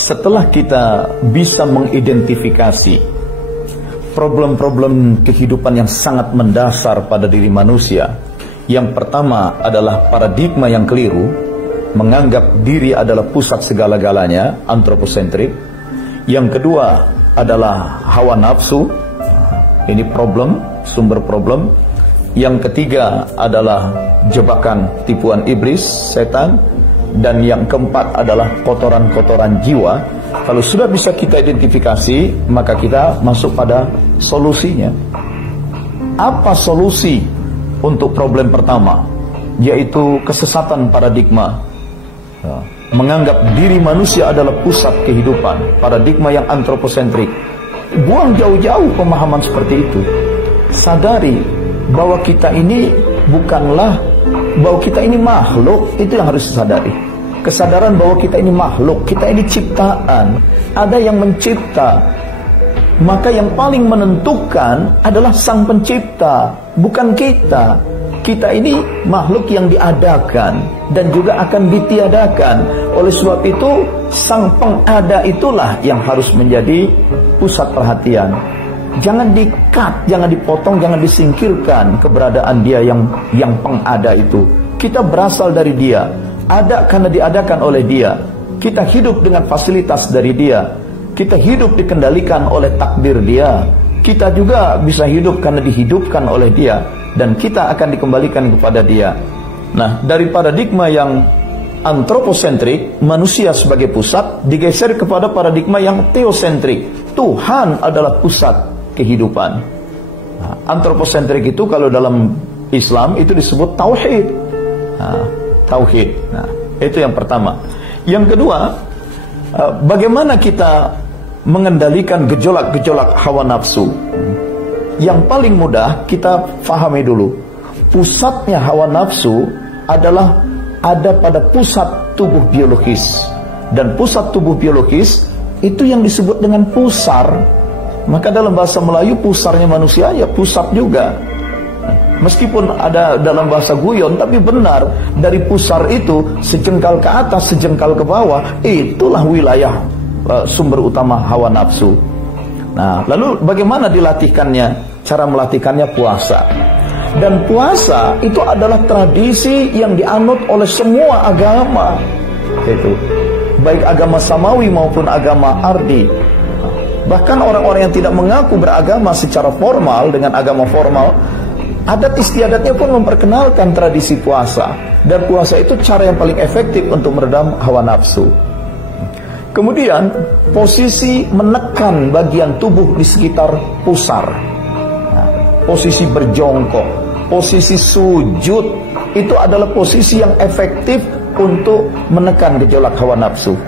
setelah kita bisa mengidentifikasi problem-problem kehidupan yang sangat mendasar pada diri manusia, yang pertama adalah paradigma yang keliru, menganggap diri adalah pusat segala-galanya, antroposentrik. Yang kedua adalah hawa nafsu, ini problem, sumber problem. Yang ketiga adalah jebakan tipuan iblis, setan. Dan yang keempat adalah kotoran-kotoran jiwa. Kalau sudah bisa kita identifikasi, maka kita masuk pada solusinya. Apa solusi untuk problem pertama? Yaitu kesesatan paradigma, menganggap diri manusia adalah pusat kehidupan, paradigma yang antroposentrik. Buang jauh-jauh pemahaman seperti itu. Sadari bahwa kita ini bukanlah, bahwa kita ini makhluk. Itu yang harus disadari. Kesadaran bahwa kita ini makhluk, kita ini ciptaan, ada yang mencipta. Maka yang paling menentukan adalah Sang Pencipta, bukan kita. Kita ini makhluk yang diadakan dan juga akan ditiadakan. Oleh sebab itu, Sang Pengada itulah yang harus menjadi pusat perhatian. Jangan di-cut, jangan dipotong, jangan disingkirkan keberadaan Dia yang pengada itu. Kita berasal dari Dia, ada karena diadakan oleh Dia. Kita hidup dengan fasilitas dari Dia. Kita hidup dikendalikan oleh takdir Dia. Kita juga bisa hidup karena dihidupkan oleh Dia. Dan kita akan dikembalikan kepada Dia. Nah, dari paradigma yang antroposentrik, manusia sebagai pusat, digeser kepada paradigma yang teosentrik. Tuhan adalah pusat kehidupan. Nah, antroposentrik itu kalau dalam Islam itu disebut tauhid. Nah, tauhid. Nah, itu yang pertama. Yang kedua, bagaimana kita mengendalikan gejolak-gejolak hawa nafsu? Yang paling mudah kita fahami dulu. Pusatnya hawa nafsu adalah ada pada pusat tubuh biologis. Dan pusat tubuh biologis itu yang disebut dengan pusar. Maka dalam bahasa Melayu pusarnya manusia ya pusat juga. Meskipun ada dalam bahasa guyon, tapi benar. Dari pusar itu sejengkal ke atas, sejengkal ke bawah, itulah wilayah sumber utama hawa nafsu. Nah, lalu bagaimana dilatihkannya? Cara melatihkannya puasa. Dan puasa itu adalah tradisi yang dianut oleh semua agama. Itu baik agama samawi maupun agama ardi. Bahkan orang-orang yang tidak mengaku beragama secara formal dengan agama formal, adat istiadatnya pun memperkenalkan tradisi puasa. Dan puasa itu cara yang paling efektif untuk meredam hawa nafsu. Kemudian posisi menekan bagian tubuh di sekitar pusar. Nah, posisi berjongkok, posisi sujud, itu adalah posisi yang efektif untuk menekan gejolak hawa nafsu.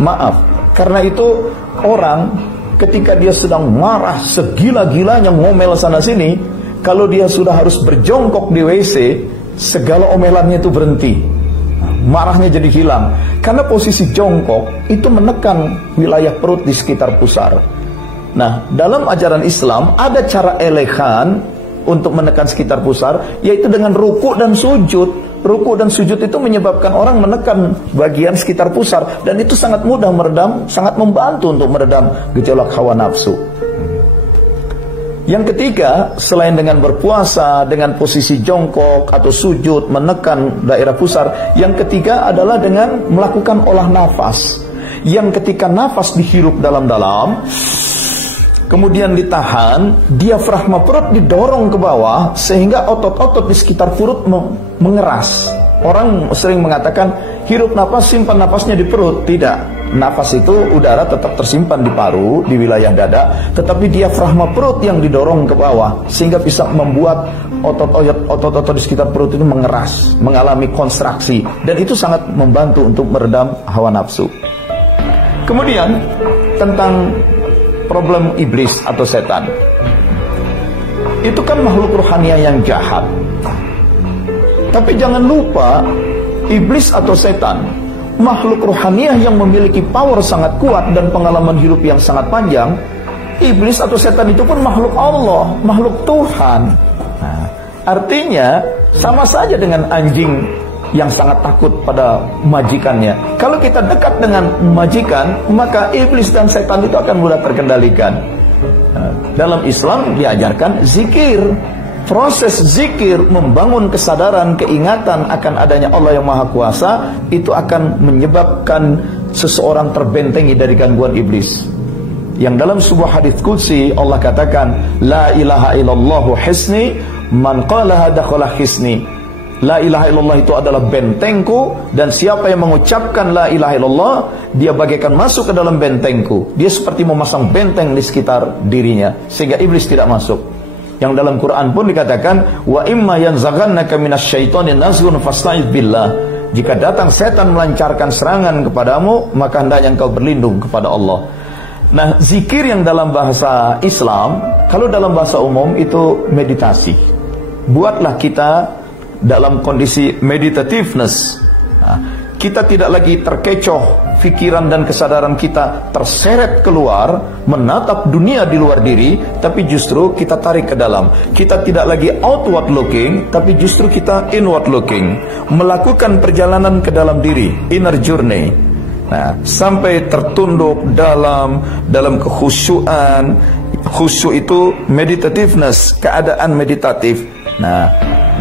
Maaf, karena itu orang ketika dia sedang marah segila-gilanya ngomel sana sini, kalau dia sudah harus berjongkok di WC, segala omelannya itu berhenti. Marahnya jadi hilang. Karena posisi jongkok itu menekan wilayah perut di sekitar pusar. Nah, dalam ajaran Islam ada cara elegan untuk menekan sekitar pusar, yaitu dengan ruku dan sujud. Ruku dan sujud itu menyebabkan orang menekan bagian sekitar pusar. Dan itu sangat mudah meredam, sangat membantu untuk meredam gejolak hawa nafsu. Yang ketiga, selain dengan berpuasa, dengan posisi jongkok atau sujud, menekan daerah pusar, yang ketiga adalah dengan melakukan olah nafas. Yang ketika nafas dihirup dalam-dalam, kemudian ditahan, diafragma perut didorong ke bawah, sehingga otot-otot di sekitar perut mengeras. Orang sering mengatakan, hirup nafas, simpan nafasnya di perut. Tidak. Nafas itu udara tetap tersimpan di paru, di wilayah dada, tetapi diafragma perut yang didorong ke bawah, sehingga bisa membuat otot-otot di sekitar perut itu mengeras, mengalami kontraksi, dan itu sangat membantu untuk meredam hawa nafsu. Kemudian tentang problem iblis atau setan, itu kan makhluk rohania yang jahat. Tapi jangan lupa, iblis atau setan makhluk rohaniah yang memiliki power sangat kuat dan pengalaman hidup yang sangat panjang. Iblis atau setan itu pun makhluk Allah, makhluk Tuhan. Nah, artinya sama saja dengan anjing yang sangat takut pada majikannya. Kalau kita dekat dengan majikan, maka iblis dan setan itu akan mudah terkendalikan. Dalam Islam diajarkan zikir. Proses zikir membangun kesadaran, keingatan akan adanya Allah yang Maha Kuasa, itu akan menyebabkan seseorang terbentengi dari gangguan iblis. Yang dalam sebuah hadis qudsi Allah katakan, la ilaha illallah hisni, man qalaha dakhala hisni. La ilaha illallah itu adalah bentengku, dan siapa yang mengucapkan la ilaha illallah, dia bagaikan masuk ke dalam bentengku. Dia seperti memasang benteng di sekitar dirinya, sehingga iblis tidak masuk. Yang dalam Quran pun dikatakan, wa imma yanzaghannaka minasyaitonir nazghun fasta'idz billah. Jika datang setan melancarkan serangan kepadamu, maka hendaknya engkau berlindung kepada Allah. Nah, zikir yang dalam bahasa Islam, kalau dalam bahasa umum itu meditasi. Buatlah kita dalam kondisi meditativeness. Nah, kita tidak lagi terkecoh, pikiran dan kesadaran kita terseret keluar, menatap dunia di luar diri, tapi justru kita tarik ke dalam. Kita tidak lagi outward looking, tapi justru kita inward looking. Melakukan perjalanan ke dalam diri, inner journey. Nah, sampai tertunduk dalam kekhusyuan. Khusyuk itu meditativeness, keadaan meditatif. Nah,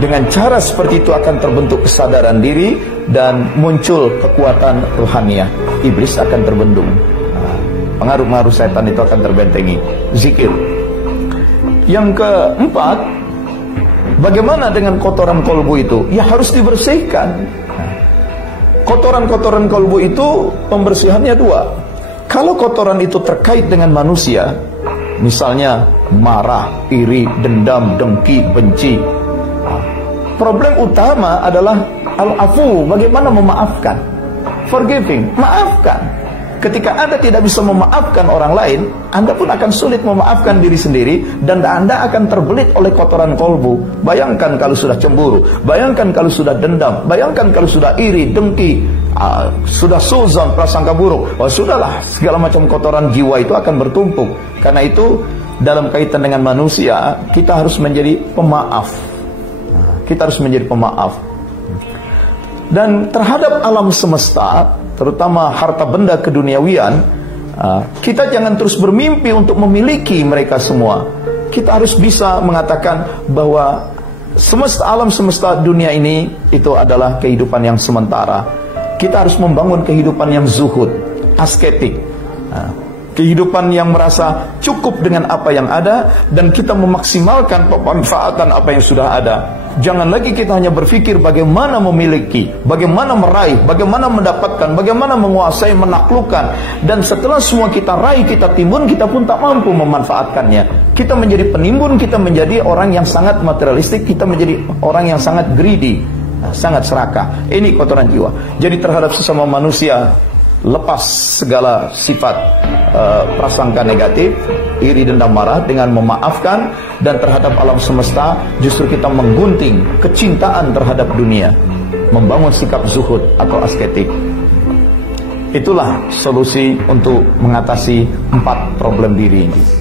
dengan cara seperti itu akan terbentuk kesadaran diri dan muncul kekuatan rohaniah. Iblis akan terbendung. Nah, pengaruh-pengaruh setan itu akan terbentengi. Zikir. Yang keempat, bagaimana dengan kotoran kolbu itu? Ya harus dibersihkan. Nah, kotoran-kotoran kolbu itu pembersihannya dua. Kalau kotoran itu terkait dengan manusia, misalnya marah, iri, dendam, dengki, benci, problem utama adalah al-afu, bagaimana memaafkan. Forgiving, maafkan. Ketika Anda tidak bisa memaafkan orang lain, Anda pun akan sulit memaafkan diri sendiri, dan Anda akan terbelit oleh kotoran kolbu. Bayangkan kalau sudah cemburu, bayangkan kalau sudah dendam, bayangkan kalau sudah iri, dengki, sudah suzon, prasangka buruk. Wah, sudahlah, segala macam kotoran jiwa itu akan bertumpuk. Karena itu dalam kaitan dengan manusia, kita harus menjadi pemaaf. Kita harus menjadi pemaaf. Dan terhadap alam semesta, terutama harta benda keduniawian, kita jangan terus bermimpi untuk memiliki mereka semua. Kita harus bisa mengatakan bahwa alam semesta dunia ini itu adalah kehidupan yang sementara. Kita harus membangun kehidupan yang zuhud, asketik, kehidupan yang merasa cukup dengan apa yang ada, dan kita memaksimalkan pemanfaatan apa yang sudah ada. Jangan lagi kita hanya berpikir bagaimana memiliki, bagaimana meraih, bagaimana mendapatkan, bagaimana menguasai, menaklukkan. Dan setelah semua kita raih, kita timbun, kita pun tak mampu memanfaatkannya. Kita menjadi penimbun, kita menjadi orang yang sangat materialistik, kita menjadi orang yang sangat greedy, sangat serakah. Ini kotoran jiwa. Jadi terhadap sesama manusia, lepas segala sifat prasangka negatif, iri, dendam, marah, dengan memaafkan. Dan terhadap alam semesta, justru kita menggunting kecintaan terhadap dunia, membangun sikap zuhud atau asketik. Itulah solusi untuk mengatasi 4 problem diri ini.